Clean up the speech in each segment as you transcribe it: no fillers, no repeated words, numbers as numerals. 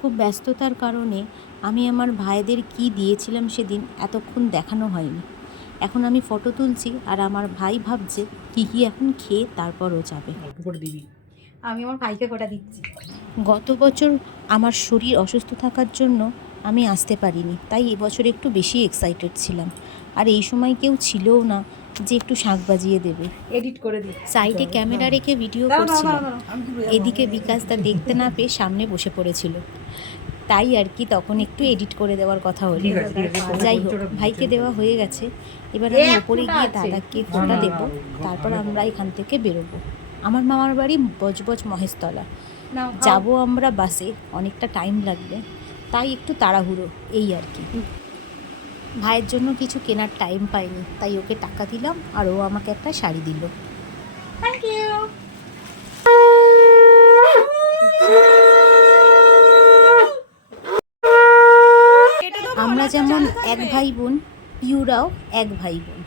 খুব ব্যস্ততার কারণে আমি আমার ভাইদের কি দিয়েছিলাম সেদিন এতক্ষণ দেখানো হয়নি। এখন আমি ফটো তুলছি আর আমার ভাই ভাবছে কি এখন খেয়ে তারপরও যাবে। আমি আমার ভাইকে কোটা দিচ্ছি। গত বছর আমার শরীর অসুস্থ থাকার জন্য আমি আসতে পারিনি, তাই এবছর একটু বেশি এক্সাইটেড ছিলাম। আর এই সময় কেউ ছিলও না যে একটু শাঁখ বাজিয়ে দেবে। এডিট করে দিই। সাইডে ক্যামেরা রেখে ভিডিও করছিলাম, এদিকে বিকাশ তা দেখতে না পেয়ে সামনে বসে পড়েছিল, তাই আর কি তখন একটু এডিট করে দেওয়ার কথা হলো। যাই হোক, ভাইকে দেওয়া হয়ে গেছে, এবার আমি ওপরে গিয়ে দাদাকে ফোঁটা দেবো, তারপর আমরা এখান থেকে বেরোবো। আমার মামার বাড়ি বজবজ মহেশতলা, যাবো আমরা বাসে, অনেকটা টাইম লাগবে, তাই একটু তাড়াহুড়ো এই আর কি। ভাইয়ের জন্য কিছু কেনার টাইম পাইনি, তাই ওকে টাকা দিলাম আর ও আমাকে একটা শাড়ি দিল। Thank you. আমরা যেমন এক ভাই বোন, পিউরাও এক ভাই বোন।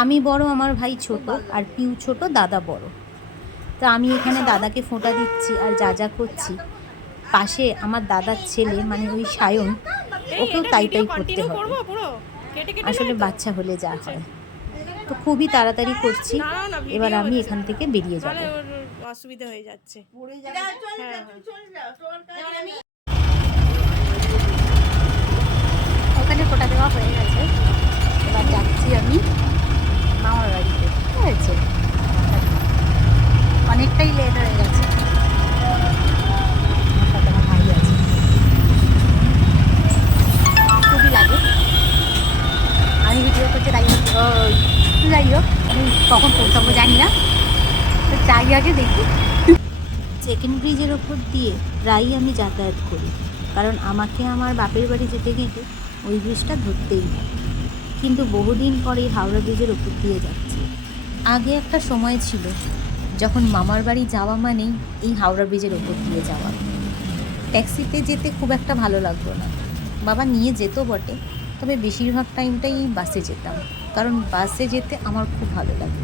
আমি বড়, আমার ভাই ছোট, আর পিউ ছোট, দাদা বড়। তো আমি এখানে দাদাকে ফোঁটা দিচ্ছি আর যা করছি, পাশে আমার দাদার ছেলে মানে ওই সায়ন, ওকেও তাই করতে হবে, আসলে বাচ্চা হলে যা হয়। তো খুবই তাড়াতাড়ি করছি, এবার আমি এখান থেকে বেরিয়ে যাব। অসুবিধা হয়ে যাচ্ছে। ওখানে ফোঁটা দেওয়া হয়ে গেছে, এবার যাচ্ছি আমি মামার বাড়িতে। ঠিক আছে, অনেকটাই লেট হয়ে গেছে। আমার ভাই আছে, খুবই লাগে। আমি ভিডিও করতে যাই হোক, আমি কখন পৌঁছাবো জানি না, তো যাই আগে দেখি। সেকেন্ড ব্রিজের ওপর দিয়ে প্রায়ই আমি যাতায়াত করি, কারণ আমাকে আমার বাপের বাড়ি যেতে গেলে ওই ব্রিজটা ধরতেই হয়। কিন্তু বহুদিন পরে হাওড়া ব্রিজের ওপর দিয়ে যাচ্ছি। আগে একটা সময় ছিল যখন মামার বাড়ি যাওয়া মানেই এই হাওড়া ব্রিজের ওপর দিয়ে যাওয়া। ট্যাক্সিতে যেতে খুব একটা ভালো লাগতো না, বাবা নিয়ে যেত বটে, তবে বেশিরভাগ টাইমটাই বাসে যেতাম, কারণ বাসে যেতে আমার খুব ভালো লাগে।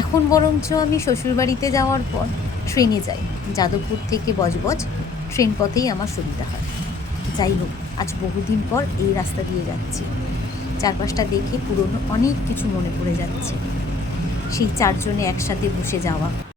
এখন বরঞ্চ আমি শ্বশুরবাড়িতে যাওয়ার পর ট্রেনে যাই, যাদবপুর থেকে বজবজ ট্রেন পথেই আমার সুবিধা হয়। যাই হোক, আজ বহুদিন পর এই রাস্তা দিয়ে যাচ্ছি, চারপাশটা দেখে পুরনো অনেক কিছু মনে পড়ে যাচ্ছে, সেই চারজনে একসাথে বসে যাওয়া,